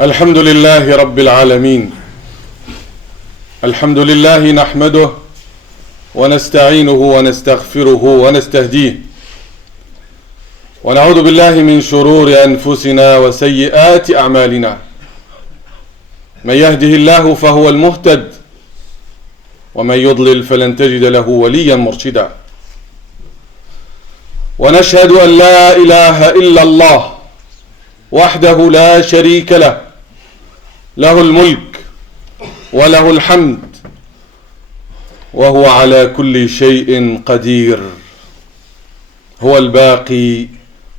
الحمد لله رب العالمين. الحمد لله نحمده ونستعينه ونستغفره ونستهديه ونعوذ بالله من شرور أنفسنا وسيئات أعمالنا. من يهده الله فهو المهتد ومن يضلل فلن تجد له وليا مرشدا. ونشهد أن لا إله إلا الله وحده لا شريك له، له الملك وله الحمد وهو على كل شيء قدير. هو الباقي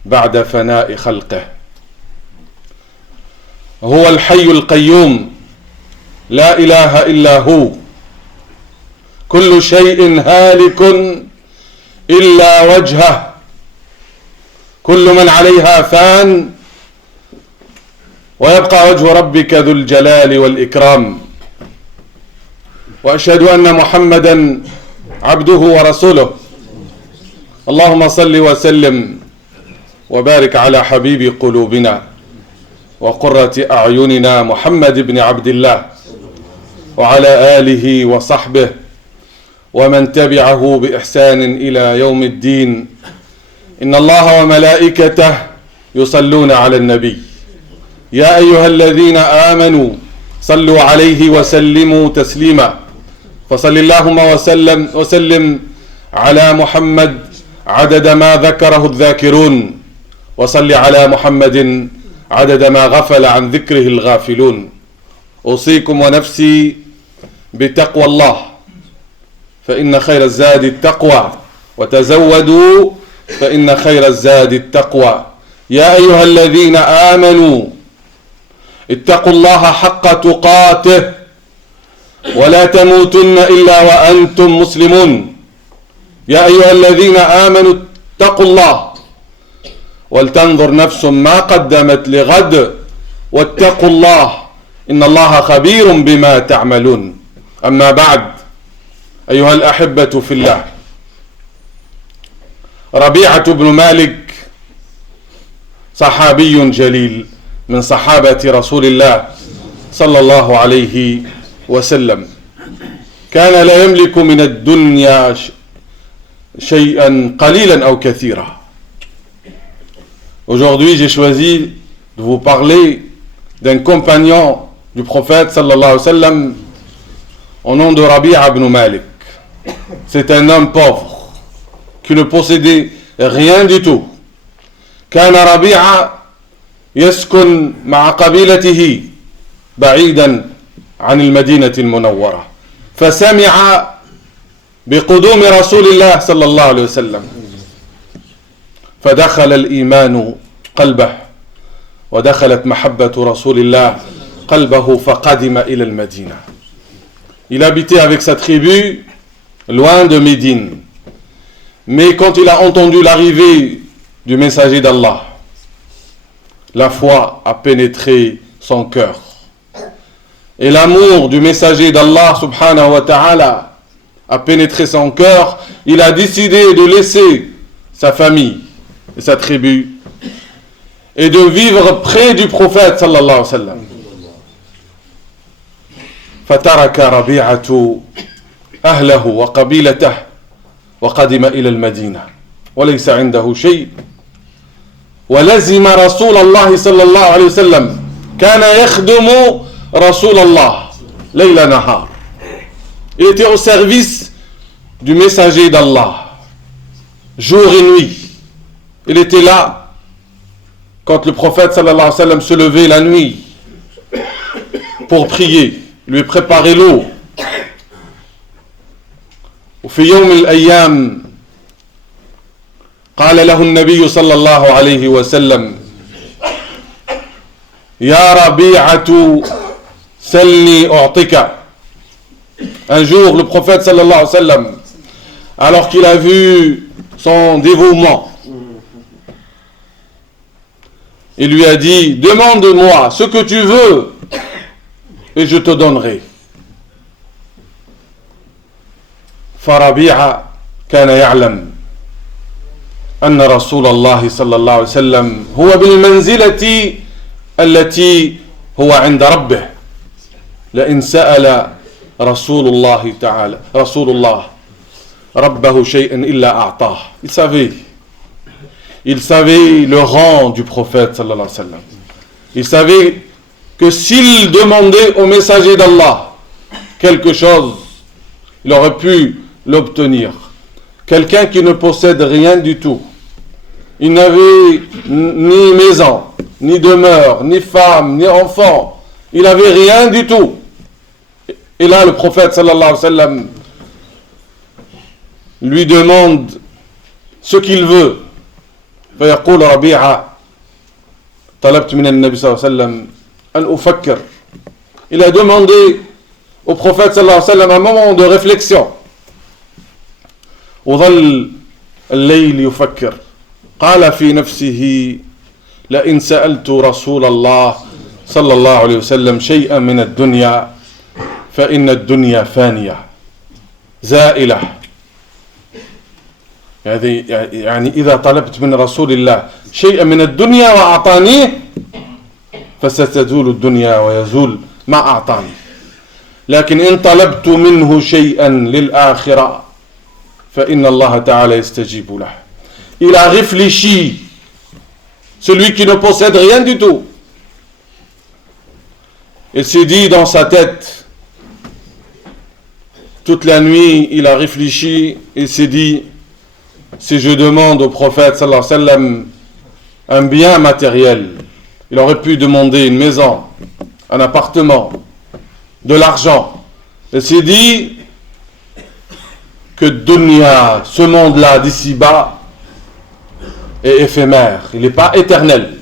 بعد فناء خلقه، هو الحي القيوم لا إله إلا هو. كل شيء هالك إلا وجهه، كل من عليها فان ويبقى وجه ربك ذو الجلال والإكرام. وأشهد أن محمدا عبده ورسوله. اللهم صل وسلم وبارك على حبيب قلوبنا وقرة أعيننا محمد بن عبد الله وعلى آله وصحبه ومن تبعه بإحسان إلى يوم الدين. إن الله وملائكته يصلون على النبي يا أيها الذين آمنوا صلوا عليه وسلموا تسليما. فصل اللهم وسلم على محمد عدد ما ذكره الذاكرون، وصل على محمد عدد ما غفل عن ذكره الغافلون. أوصيكم ونفسي بتقوى الله، فإن خير الزاد التقوى، وتزودوا فإن خير الزاد التقوى. يا أيها الذين آمنوا اتقوا الله حق تقاته ولا تموتن إلا وأنتم مسلمون. يا أيها الذين آمنوا اتقوا الله ولتنظر نفس ما قدمت لغد واتقوا الله إن الله خبير بما تعملون. أما بعد، أيها الأحبة في الله، ربيعة بن مالك صحابي جليل من صحابة رسول الله صلى الله عليه وسلم. كان لا يملك من الدنيا شيئا قليلا أو كثيرا. Aujourd'hui, j'ai choisi de vous parler d'un compagnon du prophète sallallahu alayhi wa sallam au nom de Rabi'a ibn Malik. C'est un homme pauvre qui ne possédait rien du tout. كان ربيعة يسكن مع قبيلته بعيدا عن المدينة المنورة، فسمع بقدوم رسول الله صلى الله عليه وسلم فدخل الإيمان قلبه ودخلت محبة رسول الله قلبه فقدم إلى المدينة. Il habitait avec sa tribu loin de Médine, mais quand il a entendu l'arrivée du messager d'Allah, la foi a pénétré son cœur. Et l'amour du messager d'Allah subhanahu wa ta'ala a pénétré son cœur. Il a décidé de laisser sa famille et sa tribu et de vivre près du prophète sallallahu alayhi wa sallam. فترك ربيعة أهله وقبيلته وقدم إلى المدينة وليس عنده شيء، ولزم رسول الله صلى الله عليه وسلم. كان يخدم رسول الله ليل نهار. Il était au service du messager d'Allah jour et nuit. Il était là quand le prophète sallallahu alayhi wa sallam se levait la nuit pour prier, lui préparer l'eau. وفي يوم من الأيام قال له النبي صلى الله عليه وسلم يا ربيعة سلني أعطيك. Un jour, le prophète sallallahu alayhi wa sallam, alors qu'il a vu son dévouement, il lui a dit: demande-moi ce que tu veux et je te donnerai. فربيعة كان يعلم أن رسول الله صلى الله عليه وسلم هو بالمنزلة التي هو عند ربه لئن سأل رسول الله ربه شيئا إلا أعطاه. Il savait le rang du prophète sallallahu alayhi wa sallam. Il savait que s'il demandait au messager d'Allah quelque chose, il aurait pu l'obtenir. Quelqu'un qui ne possède rien du tout, il n'avait ni maison, ni demeure, ni femme, ni enfant, il n'avait rien du tout. Et là le prophète sallallahu alayhi wa sallam lui demande ce qu'il veut. فيقول ربيعة طلبت من النبي صلى الله عليه وسلم أن أفكر. Il a demandé au prophète صلى الله عليه وسلم un moment de réflexion. وظل الليل يفكر. قال في نفسه لئن سألت رسول الله صلى الله عليه وسلم شيئا من الدنيا فإن الدنيا فانية زائلة. يعني إذا طلبت من رسول الله شيئا من الدنيا وأعطانيه فستزول الدنيا ويزول ما أعطاني. لكن إن طلبت منه شيئا للآخرة فإن الله تعالى يستجيب له. Il a réfléchi, celui qui ne possède rien du tout. Il s'est dit dans sa tête, toute la nuit il a réfléchi, il s'est dit, si je demande au prophète sallallahu alayhi wa sallam un bien matériel, il aurait pu demander une maison, un appartement, de l'argent. Il s'est dit que dunya, ce monde-là d'ici-bas, est éphémère, il n'est pas éternel.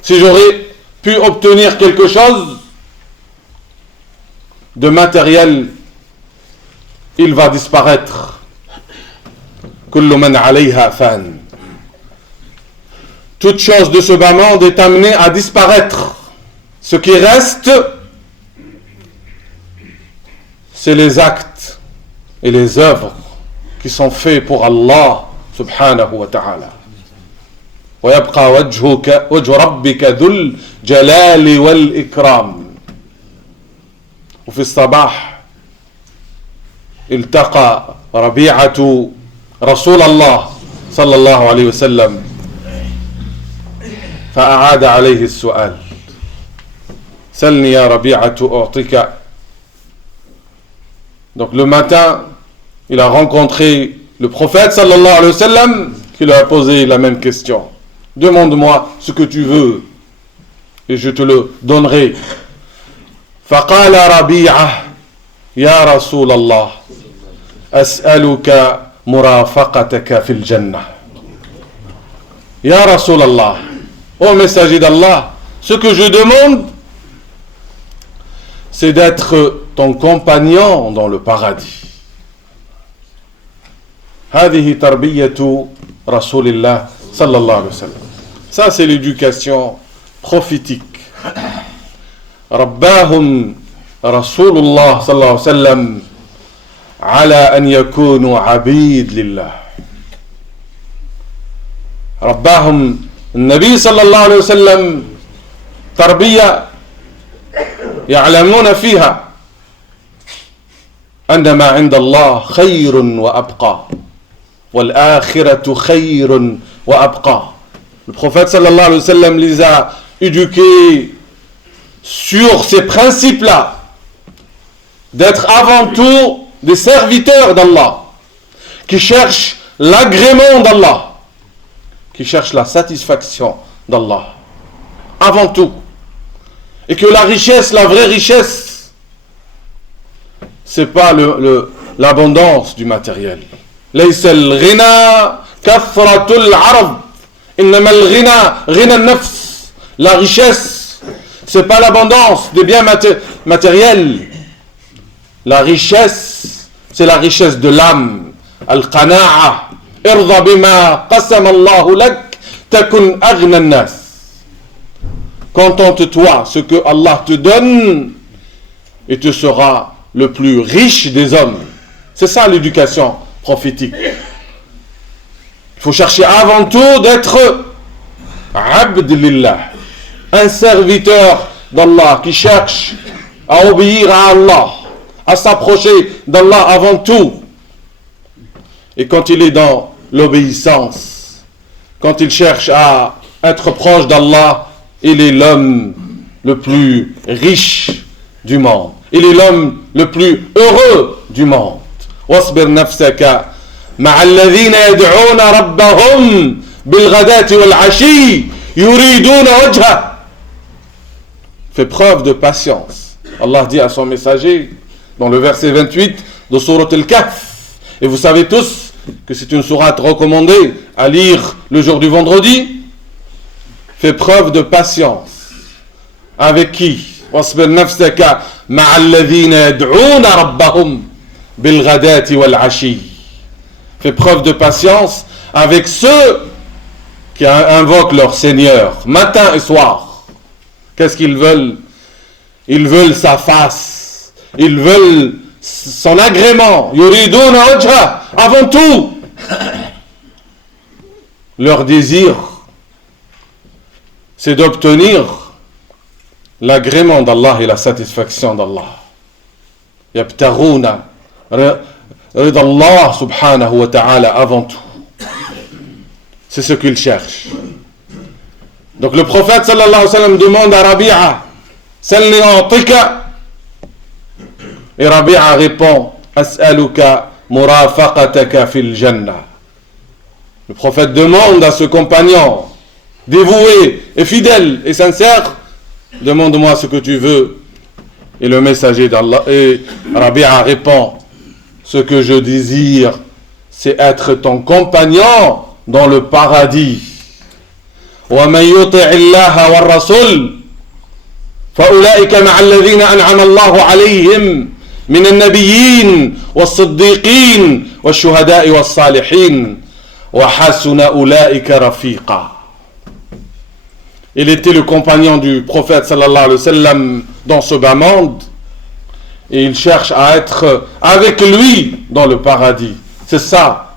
Si j'aurais pu obtenir quelque chose de matériel, il va disparaître. Kullu man alayha fan. Toute chose de ce bas monde est amenée à disparaître. Ce qui reste, c'est les actes et les œuvres qui sont faits pour Allah subhanahu wa ta'ala. ويبقى وجه ربك ذو الجلال والإكرام. وفي الصباح التقى ربيعة رسول الله صلى الله عليه وسلم فأعاد عليه السؤال. سلني يا ربيعة أعطيك. Donc le matin, il a rencontré le prophète sallallahu alayhi wa sallam qui lui a posé la même question. Demande-moi ce que tu veux et je te le donnerai. فقال ربيعة يا رسول الله أسألك مرافقتك في الجنة. يا رسول الله, ô messager d'Allah, ce que je demande, c'est d'être ton compagnon dans le paradis. هذه تربية رسول الله صلى الله عليه وسلم. Ça c'est l'éducation prophétique. رباهم رسول الله صلى الله عليه وسلم على أن يكونوا عبيد لله. رباهم النبي صلى الله عليه وسلم تربية يعلمون فيها أن ما عند الله خير وأبقى والآخرة خير وأبقى. Le prophète sallallahu alayhi wa sallam les a éduqués sur ces principes-là, d'être avant tout des serviteurs d'Allah, qui cherchent l'agrément d'Allah, qui cherchent la satisfaction d'Allah, avant tout. Et que la richesse, la vraie richesse, c'est pas l'abondance du matériel. ليس الغنى كثرة العرض إنما الغنى غنى النفس. La richesse, c'est pas l'abondance des biens matériels. La richesse, c'est la richesse de l'âme. Al-qana'a. Irda bima qasama Allahu lak takun aghna an-nas. Contente-toi ce que Allah te donne et tu seras le plus riche des hommes. C'est ça l'éducation prophétique. Il faut chercher avant tout d'être abd lillah, un serviteur d'Allah, qui cherche à obéir à Allah, à s'approcher d'Allah avant tout. Et quand il est dans l'obéissance, quand il cherche à être proche d'Allah, il est l'homme le plus riche du monde. Il est l'homme le plus heureux du monde. واصبر نفسك مع الذين يدعون ربهم بالغداة والعشي يريدون وجهه. Fais preuve de patience. Allah dit à son messager dans le verset 28 de Sourate Al-Kahf. Et vous savez tous que c'est une sourate recommandée à lire le jour du vendredi. Fais preuve de patience. Avec qui? واصبر نفسك مع الذين يدعون ربهم بالغداة والعشي. Fais preuve de patience avec ceux qui invoquent leur Seigneur matin et soir. Qu'est-ce qu'ils veulent? Ils veulent sa face, ils veulent son agrément. يريدون وجهه. Avant tout, leur désir, c'est d'obtenir l'agrément d'Allah et la satisfaction d'Allah. يبتغون رضا Allah subhanahu wa ta'ala avant tout. C'est ce qu'il cherche. Donc le prophète sallallahu alayhi wa sallam demande à Rabi'a, salni a'tika. Et Rabi'a répond, as'aluka murafaqataka fil jannah. Le prophète demande à ce compagnon dévoué et fidèle et sincère, demande-moi ce que tu veux. Et le messager d'Allah, et Rabi'a répond, ce que je désire, c'est être ton compagnon dans le paradis. وَمَنْ يُطِعِ اللَّهَ وَالرَّسُولَ فَأُولَئِكَ مَعَ الَّذِينَ أَنْعَمَ اللَّهُ عَلَيْهِمْ مِنَ النَّبِيِّينَ وَالصِّدِّيقِينَ وَالشُّهَدَاءِ وَالصَّالِحِينَ وَحَسُنَ أُولَئِكَ رَفِيقًا. Il était le compagnon du prophète sallallahu alayhi wa sallam dans ce bas monde et il cherche à être avec lui dans le paradis. C'est ça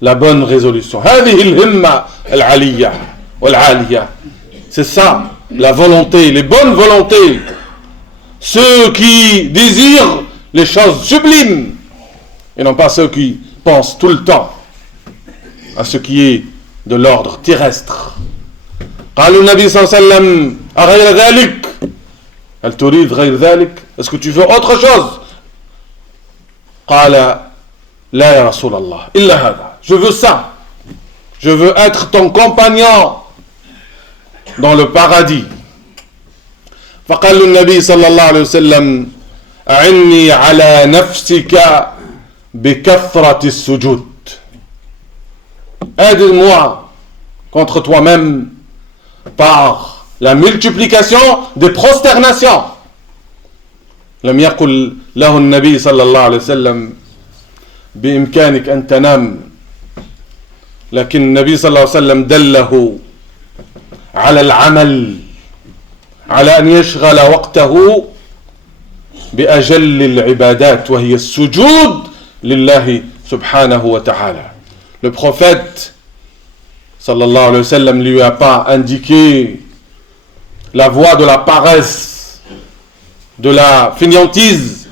la bonne résolution. هذه الهمة العلية والعالية. C'est ça la volonté, les bonnes volontés. Ceux qui désirent les choses sublimes et non pas ceux qui pensent tout le temps à ce qui est de l'ordre terrestre. قالوا النبي صلى الله عليه وسلم أغير ذلك هل تريد غير ذلك? Est-ce que tu veux autre chose? قال لا يا رسول الله إلا هذا. Je veux ça. Je veux être ton compagnon dans le paradis. فقال النبي صلى الله عليه وسلم أعني على نفسك بكثرة السجود. Aide-moi contre toi-même par la multiplication des prosternations. لم يقل له النبي صلى الله عليه وسلم بإمكانك أن تنام، لكن النبي صلى الله عليه وسلم دله على العمل، على أن يشغل وقته بأجل العبادات وهي السجود لله سبحانه وتعالى. Le prophète sallallahu alayhi wa sallam ne lui a pas indiqué la voie de la paresse, de la fainéantise.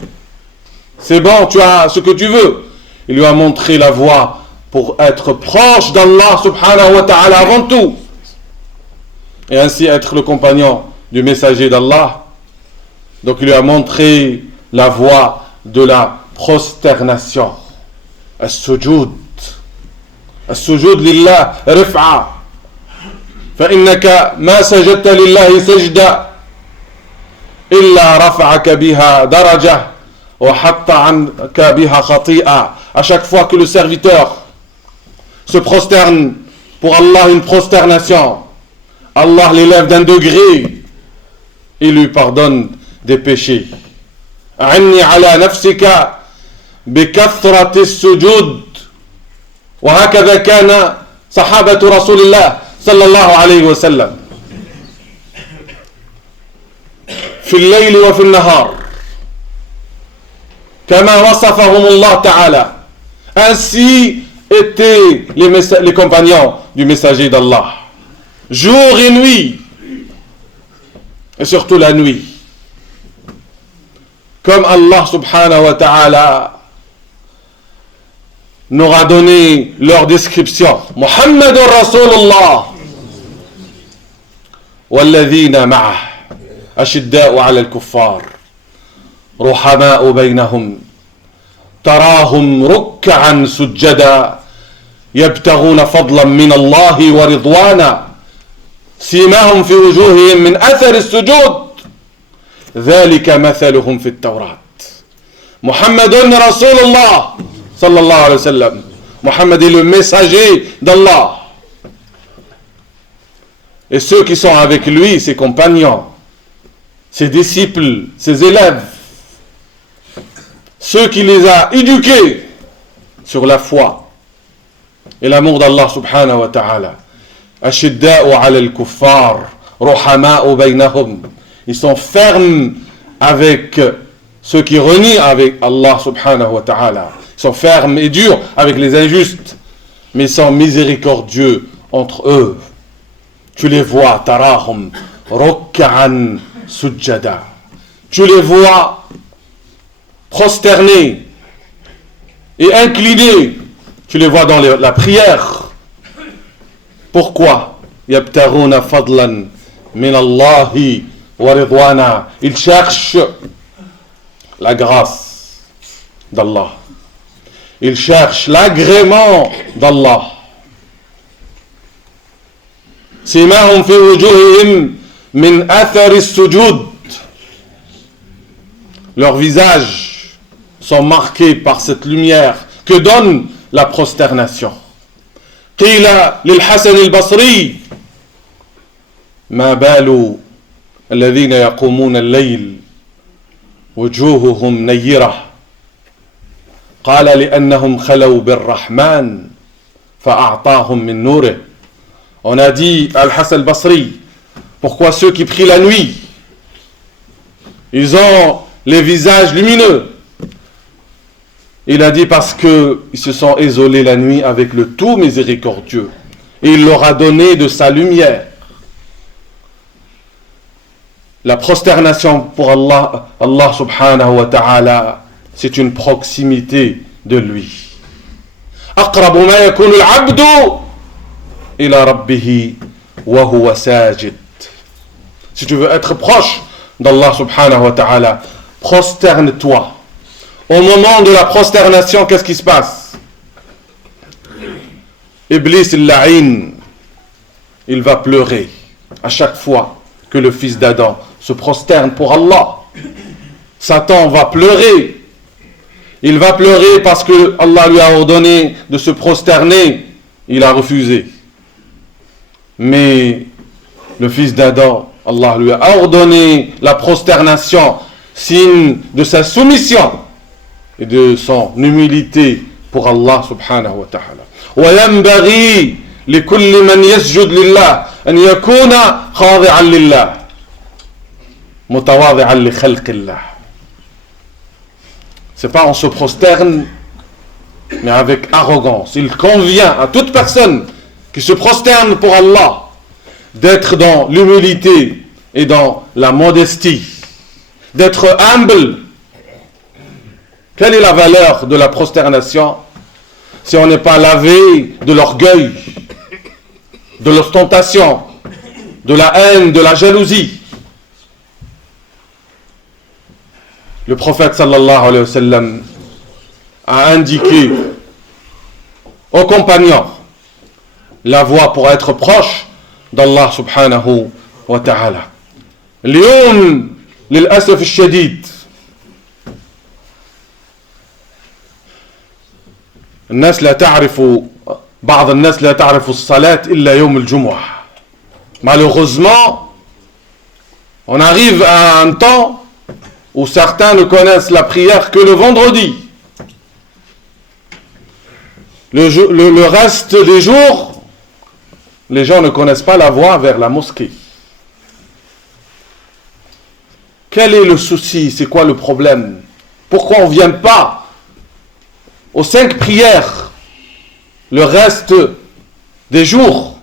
C'est bon, tu as ce que tu veux. Il lui a montré la voie pour être proche d'Allah subhanahu wa ta'ala avant tout. Et ainsi être le compagnon du messager d'Allah. Donc il lui a montré la voie de la prosternation. As-sujud. السجود لله رفعة فإنك ما سجدت لله سجدة إلا رفعك بها درجة وحط عنك بها خطيئة. À chaque fois que le serviteur se prosterne pour Allah une prosternation, Allah l'élève d'un degré et lui pardonne des péchés. أعني على نفسك بكثرة السجود. وهكذا كان صحابة رسول الله صلى الله عليه وسلم في الليل وفي النهار كما وصفهم الله تعالى. Ainsi étaient les compagnons du messager d'Allah, jour et nuit, et surtout la nuit. Comme Allah subhanahu wa ta'ala nous a donné leur description. Muhammadur Rasulullah والذين معه أشداء على الكفار رحماء بينهم تراهم ركعا سجدا يبتغون فضلا من الله ورضوانا سيماهم في وجوههم من أثر السجود ذلك مثلهم في التوراة. محمد رسول الله صلى الله عليه وسلم. Mohammed est le messager d'Allah. Et ceux qui sont avec lui, ses compagnons, ses disciples, ses élèves, ceux qui les a éduqués sur la foi et l'amour d'Allah subhanahu wa ta'ala. Ashidda'u 'ala al-kuffar, ruhama'u baynahum. Ils sont fermes avec ceux qui renient avec Allah subhanahu wa ta'ala. Ils sont fermes et durs avec les injustes, mais ils sont miséricordieux entre eux. Tu les vois, tarahum, rukka'an sujjada. Tu les vois prosternés et inclinés. Tu les vois dans la prière. Pourquoi? Yabtaruna fadlan min Allahi wa ridwana. Ils cherchent la grâce d'Allah. Ils cherchent l'agrément d'Allah. Simahum fi wujuhihim min athari sujud. Leurs visages sont marqués par cette lumière que donne la prosternation. Qila lil Hasan al-Basri ma balu alladhina yaqumuna al-layl wujuhuhum nayyirah qala li'annahum khalaw bir-Rahman fa'a'tahum min nurih. On a dit à Al-Hasan al-Basri, pourquoi ceux qui prient la nuit, ils ont les visages lumineux? Il a dit parce qu'ils se sont isolés la nuit avec le tout miséricordieux. Et il leur a donné de sa lumière. La prosternation pour Allah, Allah subhanahu wa ta'ala, c'est une proximité de lui. أقرب ما يكون العبد إلى ربه وهو ساجد. Si tu veux être proche d'Allah subhanahu wa ta'ala, prosterne-toi. Au moment de la prosternation, qu'est-ce qui se passe? Iblis al-La'in, il va pleurer à chaque fois que le fils d'Adam se prosterne pour Allah. Satan va pleurer. Il va pleurer parce que Allah lui a ordonné de se prosterner. Il a refusé. Mais le fils d'Adam, Allah lui a ordonné la prosternation, signe de sa soumission et de son humilité pour Allah subhanahu wa ta'ala. وَيَنْبَغِي لِكُلِّ مَنْ يَسْجُدْ لِلَّهِ أَنْ يَكُونَ خَاضِعًا لِلَّهِ مُتَوَاضِعًا لِخَلْقِ اللَّهِ. C'est pas on se prosterne, mais avec arrogance. Il convient à toute personne qui se prosterne pour Allah d'être dans l'humilité et dans la modestie, d'être humble. Quelle est la valeur de la prosternation si on n'est pas lavé de l'orgueil, de l'ostentation, de la haine, de la jalousie? Le prophète sallallahu alayhi wa sallam a indiqué aux compagnons la voie pour être proche d'Allah subhanahu wa ta'ala. اليوم للأسف الشديد الناس لا تعرف بعض الناس لا تعرف الصلاة إلا يوم الجمعة. Malheureusement, on arrive à un temps où certains ne connaissent la prière que le vendredi. Le reste des jours, les gens ne connaissent pas la voie vers la mosquée. Quel est le souci? C'est quoi le problème? Pourquoi on ne vient pas aux 5 prières le reste des jours?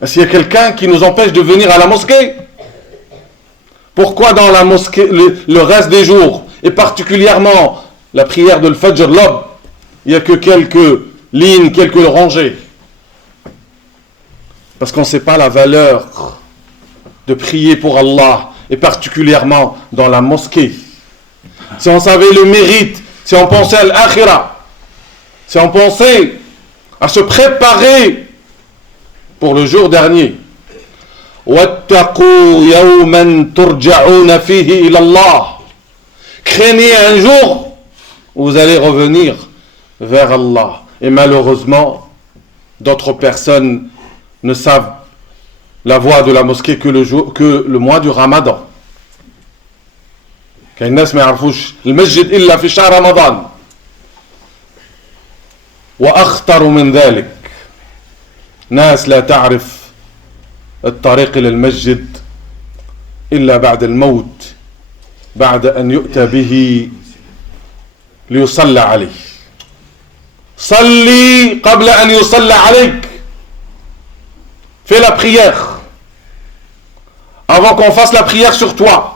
Est-ce qu'il y a quelqu'un qui nous empêche de venir à la mosquée? Pourquoi dans la mosquée, le reste des jours, et particulièrement la prière de l'Fajr, l'aube, il n'y a que quelques lignes, quelques rangées? Parce qu'on ne sait pas la valeur de prier pour Allah, et particulièrement dans la mosquée. Si on savait le mérite, si on pensait à l'akhira, si on pensait à se préparer pour le jour dernier. وَاتَّقُوا يَوْمًا تُرْجَعُونَ فِيهِ إِلَى اللَّهِ. Craignez un jour où vous allez revenir vers Allah. Et malheureusement, d'autres personnes ne savent la voie de la mosquée que le mois du Ramadan. كاين الناس ما يعرفوش المسجد إلا في شهر رمضان. وأخطر من ذلك ناس لا تعرف الطريق إلى المسجد إلا بعد الموت بعد أن يؤتى به ليصلى عليه. صلي قبل أن يصلى عليك. Fais la prière avant qu'on fasse la prière sur toi.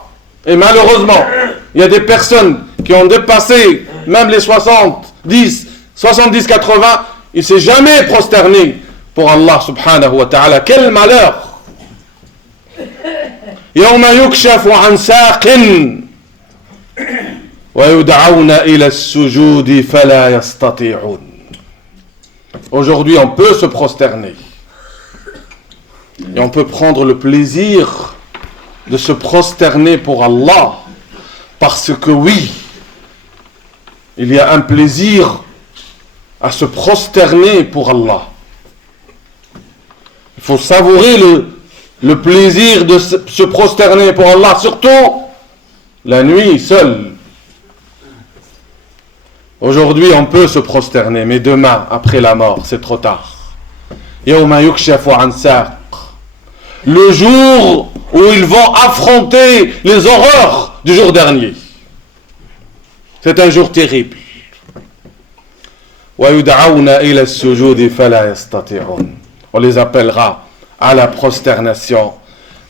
Et malheureusement, il y a des personnes qui ont dépassé même les 70, 80, il ne s'est jamais prosterné pour Allah subhanahu wa ta'ala. Quel malheur! يوم يكشف عن ساق ويدعون إلى السجود فلا يستطيعون. Aujourd'hui, on peut se prosterner. Et on peut prendre le plaisir de se prosterner pour Allah. Parce que oui, il y a un plaisir à se prosterner pour Allah. Il faut savourer le plaisir de se prosterner pour Allah, surtout la nuit seule. Aujourd'hui, on peut se prosterner, mais demain, après la mort, c'est trop tard. يَوْمَ يُكْشَفُ عَنْ سَاقٍ. Le jour où ils vont affronter les horreurs du jour dernier. C'est un jour terrible. وَيُدْعَوْنَ إِلَى السُّجُودِ فَلَا يَسْتَطِعُونَ. On les appellera à la prosternation,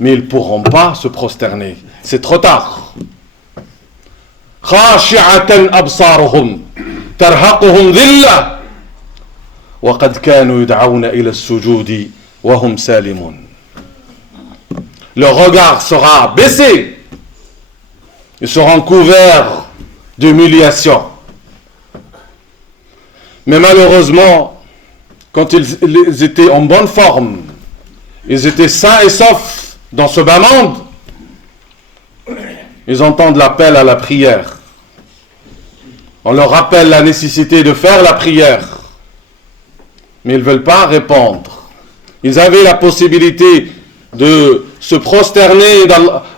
mais ils ne pourront pas se prosterner. C'est trop tard. خَاشِعَةً أَبْصَارُهُمْ تَرْهَقُهُمْ ذِلَّةٌ وَقَدْ كَانُوا يُدْعَوْنَ إِلَى السُّجُودِ وَهُمْ سَالِمُونَ. Leur regard sera baissé. Ils seront couverts d'humiliation. Mais malheureusement, quand ils étaient en bonne forme, ils étaient sains et saufs dans ce bas monde, ils entendent l'appel à la prière. On leur rappelle la nécessité de faire la prière. Mais ils ne veulent pas répondre. Ils avaient la possibilité de se prosterner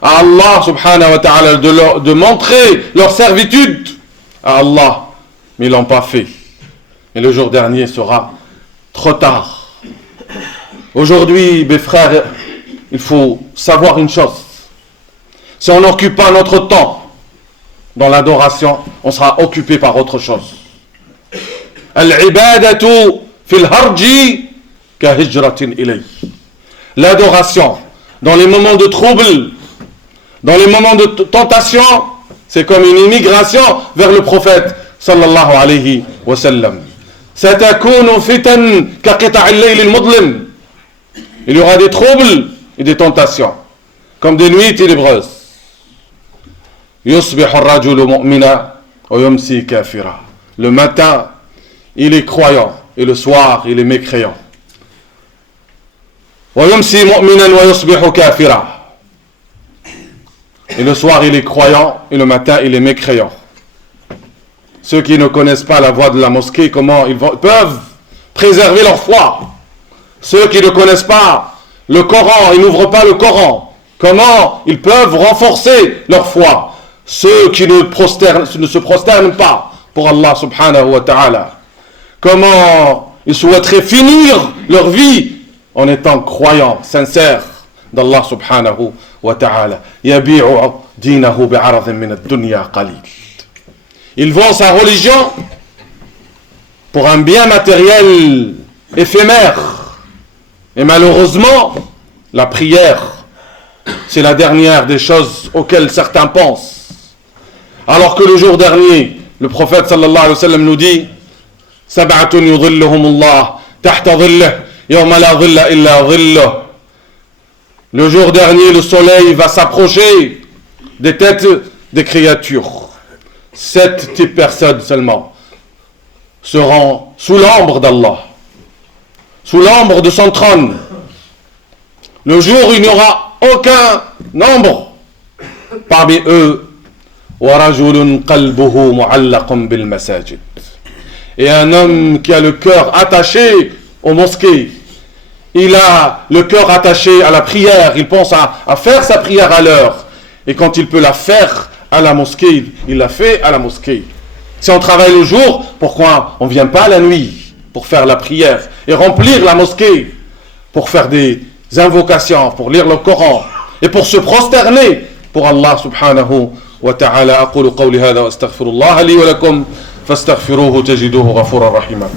à Allah subhanahu wa ta'ala, de montrer leur servitude à Allah, mais ils ne l'ont pas fait. Et le jour dernier sera trop tard. Aujourd'hui, mes frères, il faut savoir une chose. Si on n'occupe pas notre temps dans l'adoration, on sera occupé par autre chose. Al-ibadatu fil harji ka hijratin ilay. L'adoration dans les moments de trouble, dans les moments de tentation, c'est comme une immigration vers le prophète sallallahu alayhi wa sallam. Satakunu fitan ka qita'il layl al-mudlim. Il y aura des troubles et des tentations, comme des nuits ténébreuses. Yusbihu ar-rajulu mu'mina wa yumsi kafira. Le matin, il est croyant et le soir, il est mécréant. ويمسي مؤمنا ويصبح كافرا. Et le soir il est croyant et le matin il est mécréant. Ceux qui ne connaissent pas la voie de la mosquée, comment ils peuvent préserver leur foi? Ceux qui ne connaissent pas le Coran, ils n'ouvrent pas le Coran, comment ils peuvent renforcer leur foi? Ceux qui ne se prosternent pas pour Allah subhanahu wa ta'ala, comment ils souhaiteraient finir leur vie en étant croyants, sincères d'Allah subhanahu wa ta'ala. Yabi'u dinahu bi'aradhin min ad-dunya qalil. Ils vendent sa religion pour un bien matériel éphémère. Et malheureusement, la prière c'est la dernière des choses auxquelles certains pensent. Alors que le jour dernier, le prophète sallallahu alayhi wa sallam nous dit Sab'atun yudhilluhumullah tahta dhillah yawma la dhilla illa dhillah. Le jour dernier, le soleil va s'approcher des têtes des créatures. 7 types de personnes seulement seront sous l'ombre d'Allah, sous l'ombre de son trône. Le jour où il n'y aura aucun nombre. Parmi eux, وَرَجُلٌ قَلْبُهُ مُعَلَّقٌ بِالْمَسَاجِدِ. Et un homme qui a le cœur attaché aux mosquées. Il a le cœur attaché à la prière. Il pense à faire sa prière à l'heure. Et quand il peut la faire à la mosquée, il la fait à la mosquée. Si on travaille le jour, pourquoi on ne vient pas la nuit pour faire la prière et remplir la mosquée, pour faire des invocations, pour lire le Coran et pour se prosterner pour Allah subhanahu wa ta'ala. أقول قولي هذا وأستغفر الله لي ولكم فاستغفروه تجدوه غفورا رحيما.